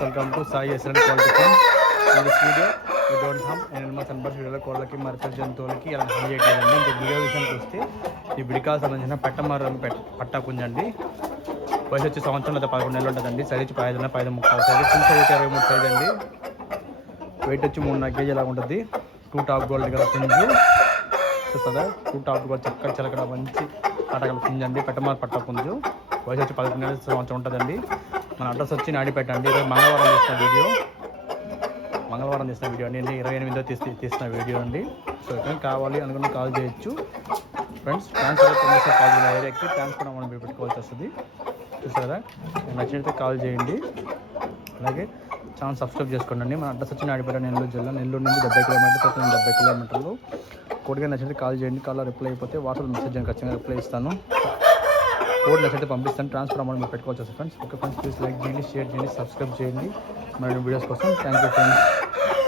Welcome to Sai SL quality farm. In this video you don't harm animals and birds. వీడియోలో కోళ్ళకి మరికల జంతువులకి ఇలా హామ్ చేయట్లేదండి. ఇంకో వీడియో విషయానికి వస్తే ఈ బిడికాలు సంబంధించిన పట్టా పుంజండి. వయసు వచ్చి సంవత్సరం లేదా 11 నెలలు ఉంటుందండి. సైజ్ వచ్చి 5.5 సైజ్, ఫుల్ సైజ్ 23 సైజ్ అండి. వెయిట్ వచ్చి 3.5 కేజీ లాగా ఉంటుంది. 2 టాప్ గోల్డ్ గల పుంజు చూస్తుందా. 2 టాప్ గోల్డ్ చక్కగా చిలకడ మంచి పట్టగల పుంజు అండి. పట్ట పుంజు. వయసు వచ్చి 11 నెలల సంవత్సరం ఉంటుందండి. మన అడ్రస్ వచ్చి నాడిపేట అండి. ఈరోజు మంగళవారం తీసిన వీడియో అండి. 28వ తీసిన వీడియో అండి. సో ఇక్కడ కావాలి అనుకున్న కాల్ చేయొచ్చు ఫ్రెండ్స్. ట్రాన్స్ఫర్ కాల్ ఏరియాకి ట్రాన్స్ఫర్ మనం పెట్టుకోవాల్సి వస్తుంది. చూసారా, నచ్చినట్టు కాల్ చేయండి. అలాగే ఛానల్ సబ్స్క్రైబ్ చేసుకోండి. మన అడ్రస్ వచ్చి నాడిపేట, నెల్లూరు జిల్లా. నెల్లూరు నుంచి 70 కిలోమీటర్లు, 70 కిలోమీటర్లు. కోడిగా నచ్చినట్టు కాల్ చేయండి. కాల్లో రిప్లై అయిపోతే వాట్సాప్ మెసేజ్ అని ఖచ్చితంగా రిప్లై ఇస్తాను. కోడ్ నచ్చితే పంపిస్తాను. ట్రాన్స్ఫర్ అమౌంట్ మీరు పెట్టుకోవచ్చు friends. Okay friends, please like చేయండి, షేర్ చేయండి, సబ్స్క్రైబ్ చేయండి మరిన్ని వీడియోస్ కోసం. Thank you friends.